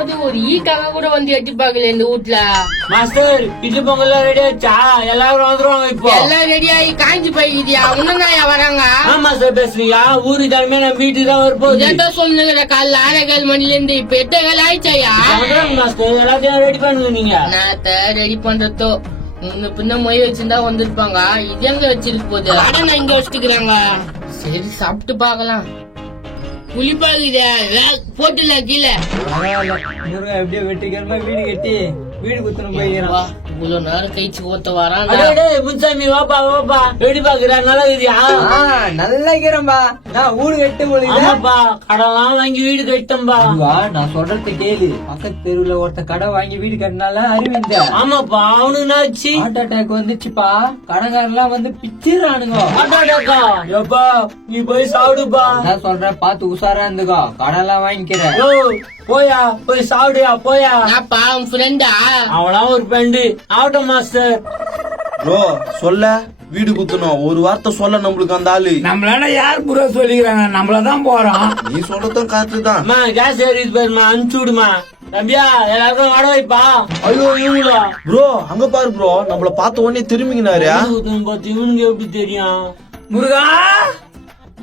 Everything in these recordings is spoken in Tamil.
நாளாவது ஒரு ஈக்காக கூட வந்து எட்டி பாக்கல இந்த வீட்ல. மாஸ்டர் இட்லி பொங்கல் ரெடி ஆச்சா? எல்லாரும் வந்துருவாங்க இப்போ. எல்லாம் ரெடி ஆகி காஞ்சி போய்க்குதியா? இன்னும் வராங்க. மாஸ்டர் பேசுறியா? ஊரு தலைமையா நான் வீட்டுக்கு தான் வரப்போகுது. இதான் சொல்லுங்கிற காலைல 6:15 மணில இருந்து இப்ப 8:15 ஆயிடுச்சாயா? மாஸ்டர் எல்லாத்தையும் ரெடி பண்ணுங்க நீங்க. நான் ரெடி பண்றதோ பின்ன மொய் வச்சிருந்தா வந்திருப்பாங்க. இது எங்க வச்சிருக்கு போகுது? அடனா இங்க வச்சுக்கிறாங்க. சரி சாப்பிட்டு பாக்கலாம். புளிப்பாகுதே போட்டுல கீழே எப்படியோ வெட்டிக்கிறமா வீடு கட்டி வீடு குத்துன போய்க்கிறான். இவ்வளவு நேரம் கழிச்சு ஓத்த வரான். முன்சாமி வாப்பா வாப்பா வெடி பாக்குறா நல்லா இருக்கியா? நல்லா இருக்கிறேன்பா. நான் வீடு கட்டு போலிப்பா. கடலாம் வாங்கி வீடு கட்டம்பா. நான் சொல்றது கேளு. பக்கத்து தெருவுல ஒருத்த கடை வாங்கி வீடு கட்டினால அறிவிந்த. ஆமாப்பா அவனுக்கு என்னாச்சு? Heart attack வந்துச்சுப்பா. கடங்காரெல்லாம் வந்து பிச்சிடுறானுங்க. ஹார்ட் அட்டாக்கா? எப்பா நீ போய் சாப்பிடுப்பா. நான் சொல்றேன் பாத்து உஷாரா இருந்துக்கோ. கடை எல்லாம் வாங்கிக்கிறேன். போயா போய் சாப்பிடுயா போயா. உன் ஃப்ரெண்டா? அவனா ஒரு ஃப்ரெண்டு. ஆகட்டும் மாஸ்டர். ப்ரோ சொல்ல வீடு குத்தணும் ஒரு வார்த்தை சொல்ல நம்மளுக்கு அந்த ஆளு. நம்மளால யார் புற சொல்லிக்கிறாங்க? நம்மளதான் போறோம். நீ சொல்றதும் காத்து தான். கேஸ் ஏறிது பாருமா அனுப்பிச்சு விடுமா. தம்பியா எல்லாருக்கும் வட வைப்பா. ஐயோ இவங்களா? ப்ரோ அங்க பாரு ப்ரோ நம்மள பார்த்த உடனே திரும்பினாரு. பார்த்து இவனுக்கு எப்படி தெரியும்? முருகா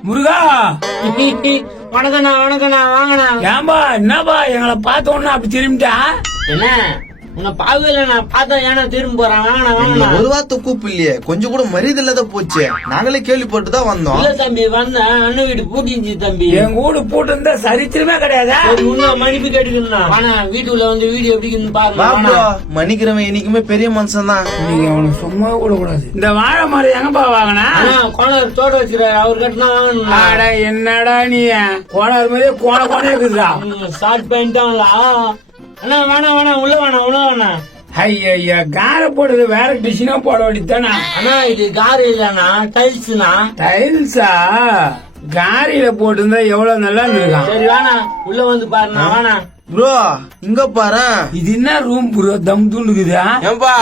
முருகா வணக்கண்ணா வணக்கண்ணா வாங்கண்ணா. ஏன்பா என்னப்பா எங்களை பார்த்த உடனே அப்படி திரும்பிட்டா? என்ன உன்னை பாக்கல நான் பார்த்தா ஏன்னா திரும்ப போறான். வாங்கண்ணா வாங்கண்ணா. ஒரு வார்த்தை கூப்பு இல்லையே கொஞ்சம் கூட மரியாதை இல்லாத போச்சு. நாங்களே கேள்விப்பட்டு தான் வந்தோம். இல்ல தம்பி வந்தேன் அண்ணன் வீடு பூட்டிச்சு தம்பி. எங்க வீடு பூட்டு இருந்தா சரித்திரமே கிடையாதா? இன்னும் மன்னிப்பு கேட்டுக்கணும். ஆனா வீட்டுக்குள்ள வந்து வீடு எப்படி வா பாருங்க. ப்ரோ மன்னிக்கிறவன் என்னைக்குமே பெரிய மனுஷன் தான். நீங்க அவனுக்கு சும்மா கூட கூடாது. இந்த வாழை மரம் எங்கப்பா வாங்கினா? கோணர் தோட்ட வச்சிருக்காரு அவர் கட்டினா வாங்கணும். ஆடா என்னடா நீ கோணர் மாதிரியே கோண கோணே இருக்குதா? ஸ்டார்ட் பண்ணிட்டாங்களா? அண்ணா வேணாம் வேணாம் உள்ள வேணாம் உள்ள வேணாம். ஐயா கார போடுறது வேற டிஷனா போட வேண்டியதானா? அண்ணா இது காரு இல்லண்ணா டைல்ஸ்னா. டைல்ஸா? காரியில போட்டிருந்தா எவ்வளவு நல்லா இருந்திருக்கான். சரி வேணாம் உள்ள வந்து பாருண்ணா வேணாம். ப்ரோ இங்க பாரு. இது என்ன ரூம் ப்ரோ? தம் தூண்டுக்குதா? ஏன்பா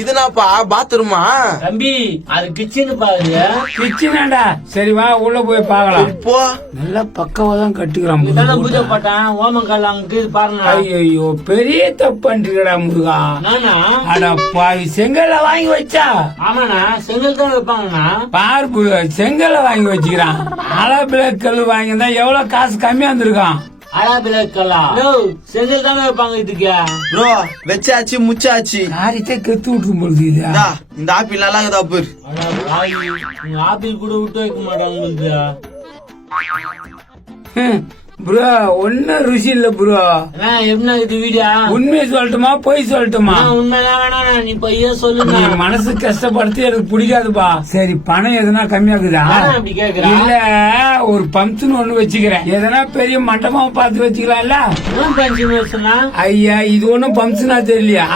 இதுனாப்பா பாத்ரூமா? தம்பி அது கிச்சனு பாரு. கிச்சனாடா? சரி வா உள்ள போய் பாக்கலாம். இப்போ நல்லா பக்கவா தான் கட்டுக்கிறான். பூஜை போட்டேன் ஓமக்கால் அங்க பாருங்க. ஐயோ பெரிய தப்பு பண்ணிருக்கடா முருகா. நானா? அட பாவி செங்கல்ல வாங்கி வச்சா? ஆமாண்ணா செங்கல் தான் வைப்பாங்கண்ணா. பாரு ப்ரோ செங்கல்ல வாங்கி வச்சுக்கிறான். அளபில கல் வாங்கியிருந்தா எவ்வளவு காசு கம்மியா இருந்திருக்கான். அழாபிலக்கல்லா செங்கல் தானே வைப்பாங்க இதுக்கு. ப்ரோ வச்சாச்சு முச்சாச்சு. காரியத்தை கத்து விட்டு போடுது இது. இந்த ஆப்பிள் நல்லா இருக்குதா பேர். ஆப்பிள் கூட விட்டு வைக்க மாட்டாங்க. ப்ரோ ஒன்னும் ருசி இல்ல ப்ரோ. என்ன இது வீடியா? உண்மையை சொல்லட்டுமா பொய் சொல்லட்டுமா? உண்மைதான் வேணாம் நீ பையன் சொல்லுங்க. நீ மனசு கஷ்டப்படுத்தி எனக்கு பிடிக்காதுப்பா. சரி பணம் எதுனா கம்மியாக்குதா? அப்படி கேக்குறா? இல்ல ஒரு பம்ப்ஷன் ஒண்ணு வச்சுக்கிறேன். எதனா பெரிய மண்டபமா பார்த்து வச்சுக்கலாம்ல? ஐயா இது ஒண்ணும் பம்ப்ஷனா தெரியலையா?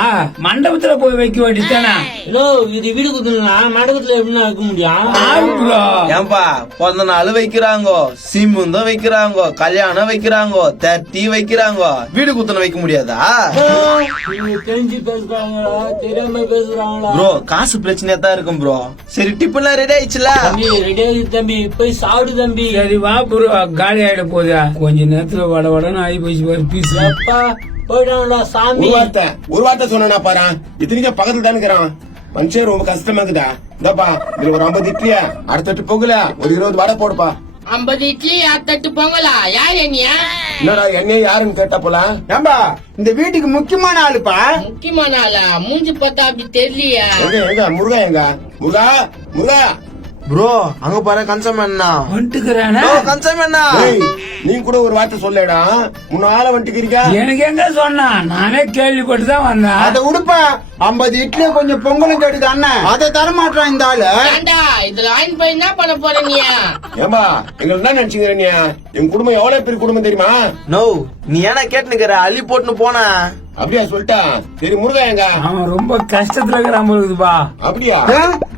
மண்டபத்துல போய் வைக்க வேண்டியதானே? இது வீடு குத்துனா மண்டபத்துல எப்படி வைக்க முடியும்? ஏன்பா பிறந்த நாள் வைக்கிறாங்க சீமுந்தம் வைக்கிறாங்க கல்யாணம் வைக்கிறாங்க தட்டி வைக்கிறாங்க வீடு குத்தன வைக்க முடியாதா? தெரிஞ்சு பேசுறாங்களா தெரியாம பேசுறாங்களா? ப்ரோ காசு பிரச்சனையா தான் இருக்கும் ப்ரோ. சரி டிஃபன் ரெடி ஆயிடுச்சுல? ரெடி ஆயிடுச்சு தம்பி போய் சாப்பிடு தம்பி. சரி வா ப்ரோ காலி ஆயிட போதா? கொஞ்ச நேரத்துல வட வடன்னு ஆகி போச்சு பீஸ். போயிட்டாங்களா சாமி? ஒரு வார்த்தை சொன்னா பாரு இத்தனைக்கும் பக்கத்துல தானே இருக்கிறான். மனுஷன் ரொம்ப கஷ்டமா இருக்குதா? இந்தாப்பா இதுல ஒரு 50 இட்லியா அடுத்தட்டு பொங்கல ஒரு 20 வடை போடுப்பா. 50 இட்லி 8 பொங்கலா? யார் என்னையா? என்னடா என்ன யாருன்னு கேட்டா போல. ஏம்பா இந்த வீட்டுக்கு முக்கியமான ஆளுப்பா. முக்கியமான ஆளா? மூஞ்சி பார்த்தா அப்படி தெரியலையா? எங்க முருகா எங்க முருகா முருகா? ப்ரோ அங்க பாரு கன்சமண்ணா வந்துக்கிறானா? கன்சமண்ணா நீ கூட ஒரு வார்த்தை சொல்லடா. முன்னால வந்துட்டு எனக்கு எங்க சொன்னா? நானே கேள்விப்பட்டு தான் வந்தேன். அத உடுப்பா 50 இட்லி கொஞ்சம் பொங்கலும் கேட்டுது அண்ணன். அதை தரமாட்டான் இந்த ஆளு. ஏண்டா இதுல வாங்கி போய் என்ன பண்ண போற நீ? ஏமா எங்க என்ன நினைச்சுக்கிற நீ? என் குடும்பம் எவ்வளவு பெரிய குடும்பம் தெரியுமா? நோ நீ ஏன்னா கேட்டுக்கிற அள்ளி போட்டுன்னு போன. அப்படியா சொல்லிட்டா? சரி முருகா எங்க? அவன் ரொம்ப கஷ்டத்துல இருக்கிறான் இருக்குதுப்பா. அப்படியா?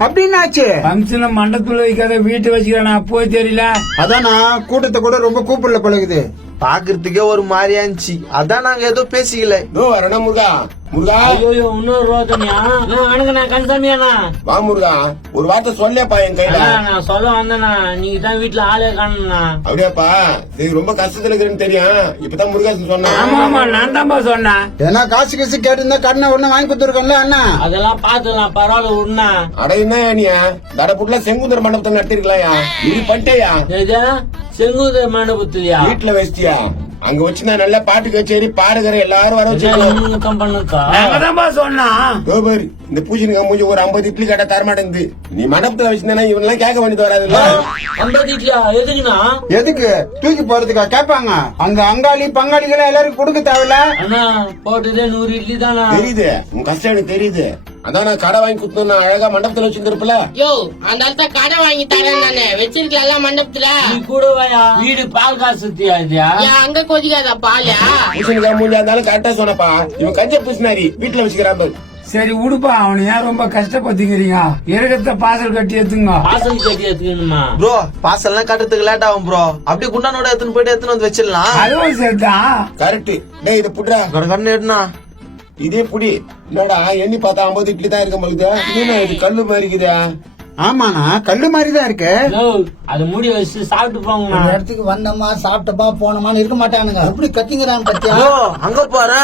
அப்படின்னாச்சு பம்ப்ஷன் மண்டபத்துல வைக்காத வீட்டு வச்சுக்கிறானா? போய் தெரியல. அதானா கூட்டத்தை கூட ரொம்ப கூப்பிடல பழகுது. பாக்குறதுக்கே ஒரு மாதிரியா இருந்துச்சு. அதான் நாங்க ஏதோ பேசிக்கல. வரணும் முருகா முருகா ஐயோ இன்னொரு ரோதனையா வணக்கண்ணா கன்சாமியாண்ணா. வா முருகா, ஒரு வார்த்தை சொல்லேப்பா என் கையில. அண்ணா, நான் சொல்ல வந்தேண்ணா, நீங்க தான் வீட்டுல ஆளே காணுண்ணா. அப்படியாப்பா, சரி ரொம்ப கஷ்டத்துல இருக்கிறேன்னு தெரியும். இப்பதான் முருகாசன் சொன்னான். ஆமா ஆமா நான் தான்ப்பா சொன்னேன். ஏன்னா காசு கேட்டு கேட்டிருந்தா கடனை ஒண்ணு வாங்கி கொடுத்துருக்கோம்ல அண்ணா. அதெல்லாம் பாத்துக்கலாம், பரவாயில்ல விடுண்ணா. அட என்ன நீ தடப்புட்ல செங்குந்தர் மண்டபத்தை நடத்திருக்கலாம்யா. இது பண்ணிட்டேயா? ஏதா செங்குதர் மண்டபத்துலயா? வீட்டுல வச்சிட்டியா? அங்க வச்சு நான் நல்லா பாட்டு கச்சேரி பாடுகிற எல்லாரும் வர வச்சிருக்கோம். பண்ணுக்கா நாங்க தான்ப்பா சொன்னோம். கோபர், இந்த பூஜைக்கு மூஞ்சி ஒரு 50 இட்லி கேட்டா தரமாட்டேங்குது. நீ மண்டபத்துல வச்சிருந்தா இவனெல்லாம் கேட்க வேண்டியது வராதுல்ல. 50 இட்லியா? எதுக்குண்ணா? எதுக்கு தூக்கி போறதுக்கா கேட்பாங்க. அங்க அங்காளி பங்காளிகளை எல்லாரும் கொடுக்க தேவையில்ல. அண்ணா போட்டதே 100 இட்லி தானா? தெரியுது, உன் கஷ்டம் எனக்கு தெரியுது. அதான் நான் கடை வாங்கி குடுத்து நான் அழகா மண்டபத்துல வச்சிருந்திருப்பல. யோ அந்த இடத்த கடை வாங்கி தரேன் நானே, வச்சிருக்கல மண்டபத்துல. நீ கூட வாயா, வீடு பால் காசு இல்லையா? ஏன் அங்க கொதிக்காதா பாலியா? பூசணிக்கா மூஞ்சா இருந்தாலும் கரெக்டா சொன்னப்பா. இவன் கஞ்ச பூசினாரி வீட்டுல வச்சுக்கிறான் பாரு. சரி விடுப்பா, அவனை ஏன் ரொம்ப கஷ்டப்படுத்திக்கிறீங்க? இறக்கத்தை பாசல் கட்டி எடுத்துங்க. பாசல் கட்டி எடுத்துக்கணுமா? ப்ரோ பார்சல்லாம் கட்டுறதுக்கு லேட் ஆகும் ப்ரோ. அப்படியே குண்டானோட எடுத்துன்னு போயிட்டு எடுத்துன்னு வந்து வச்சிடலாம். அதுவும் சரிதான். கரெக்ட். டேய் இதை புட்றா. கண்ணு எடுனா இதே புடி. என்னடா எண்ணி பார்த்தா 50 இட்லி தான் இருக்க போகுது. இது கல்லு மாதிரி இருக்குதா? ஆமாண்ணா, கல்லு மாதிரி தான் இருக்கு. ஹலோ, அது மூடி வச்சு சாப்பிட்டு போங்கண்ணா. இந்த இடத்துக்கு வந்தோமா சாப்பிட்டப்பா போனோமான்னு இருக்க மாட்டானுங்க. எப்படி கத்திங்கிறான் பத்தியா? ப்ரோ அங்க பாரு.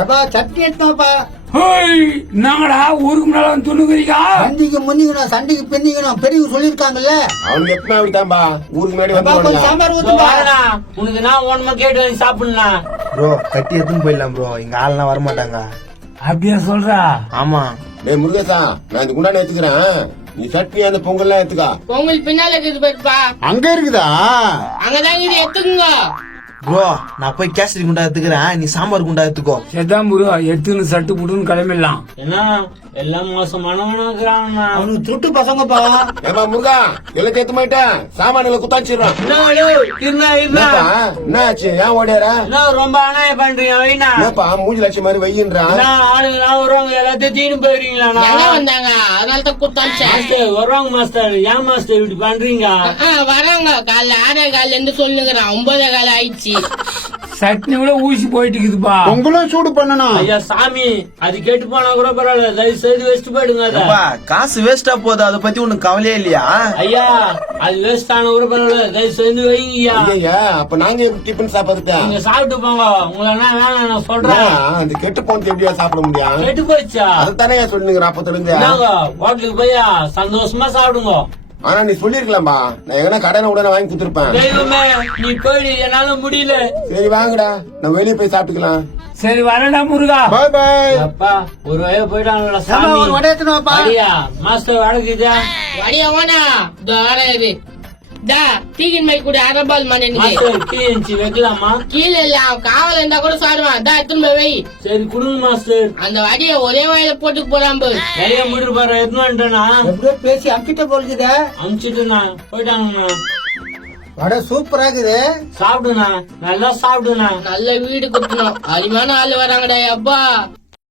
எப்பா சட்னி எடுத்தாப்பா. ஹோய், என்னங்கடா ஊருக்கு முன்னால வந்து துணுக்குறீங்க? சண்டைக்கு முன்னிக்கணும், சண்டைக்கு பெண்ணிக்கணும், பெரியவங்க சொல்லிருக்காங்கல்ல. அவனுக்கு எப்பவுமே அப்படித்தான்பா. ஊருக்கு முன்னாடி எப்பா கொஞ்சம் வந்து சாம்பார் இதோ ஊத்துப்பா. வாங்கண்ணா, உனக்கு நான் ஒண்ணுமா கேட்டு வாங்கி சாப்பிடணும்ண்ணா. ப்ரோ கட்டி எடுத்துன்னு போயிடலாம் ப்ரோ. இங்க ஆள்லாம் வர மாட்டாங்க. அப்படியா சொல்றா? ஆமா டேய் முருகேசா, நான் இந்த குண்டான எடுத்துக்கிறேன். நீ சட்னி அந்த பொங்கல்லாம் எடுத்துக்கா. பொங்கல் பின்னால இருக்குது பாருப்பா. அங்க இருக்குதா? அங்கதான் இது எடுத்துக்குங்க. ப்ரோ நான் போய் கேசரி குண்டா எடுத்துக்கிறேன், நீ சாம்பார் குண்டா எடுத்துக்கோ. சரிதான் முரு, எடுத்துன்னு சட்டு புட்டுன்னு கிளம்பிடலாம். என்ன எல்லாம் மோசமானவனாக்குறாங்கண்ணா. அவனுக்கு துட்டு பசங்கப்பா. ஏமா முருகா, எல்லாம் சேர்த்து மாட்டேன். சாமான்களை குத்தாச்சிடுறான். என்ன என்னாச்சு? ஏன் ஓடியாரா? ரொம்ப அநாயம் பண்றீங்க வைனா? என்னப்பா மூஞ்சி லட்சம் மாதிரி வையின்றான். ஆளுங்கெல்லாம் வருவாங்க, எல்லாத்தையும் தீனு போயிருவீங்களாண்ணா? எங்க வந்தாங்க? அதனால தான் குத்தாச்சேன். மாஸ்டர் வருவாங்க மாஸ்டர். ஏன் மாஸ்டர் இப்படி பண்றீங்க? வராங்க. காலைல 6:15 இருந்து சொல்லுங்கிறான். 9:15 ஆயிடுச்சு. சட்னி கூட ஊசி போயிட்டு இருக்குதுப்பா. பொங்கலும் சூடு பண்ணணும். ஐயா சாமி, அது கெட்டு போனா கூட பரவாயில்ல, தயவு செய்து வச்சுட்டு போயிடுங்க அதை. அப்பா காசு வேஸ்டா போகுது, அதை பத்தி உனக்கு கவலையே இல்லையா? ஐயா அது வேஸ்ட் ஆன கூட பரவாயில்ல, தயவு செய்து வைங்கய்யா. ஐயா, அப்ப நாங்க டிஃபன் சாப்பிடுறதா? நீங்க சாப்பிட்டு போங்க. உங்களை என்ன வேணாம் நான் சொல்றேன். அந்த கெட்டு போனது எப்படியா சாப்பிட முடியும்? கெட்டு போச்சா? அதுதானே சொல்லுங்க. அப்பத்துல இருந்து இந்தாங்க, ஹோட்டலுக்கு போயா சந்தோஷமா சாப்பிடுங்க. ஆனா நீ சொல்லிருக்கலாம்பா, நான் எங்கன்னா கடனை உடனே வாங்கி கொடுத்துருப்பேன். தெய்வமே, நீ போயிடு, என்னால முடியல. சரி வாங்கடா, நான் வெளியே போய் சாப்பிட்டுக்கலாம். சரி வரடா முருகா. பாய் பாய். அப்பா ஒரு வய போயிட்டாங்களா ஏம்மா, சாமி. ஒரு வடை எடுத்துன்னு வாப்பா. அடியா மாஸ்டர் வடக்குதா? வடியா ஓனா இரு. டா டீகின் மை கூட அரபால் மண்ணு. மாஸ்டர் டீ வைக்கலாமா? கீழே இல்ல, அவன் காவல் இருந்தா கூட சாடுவான். டா எடுத்துன்னு போய் வை. சரி குடுங்க மாஸ்டர். அந்த வடிய ஒரே வாயில போட்டு போறான் பாரு. நிறைய முடிவு பாரு, எடுத்துன்னு வந்துட்டேனா? எப்படியோ பேசி அங்கிட்ட போகுதுதா. அனுப்பிச்சுட்டுண்ணா போயிட்டாங்கண்ணா. வடை சூப்பரா இருக்குது. சாப்பிடுண்ணா, நல்லா சாப்பிடுண்ணா. நல்ல வீடு குத்தணும். அருமையான ஆளு வராங்கடா அப்பா.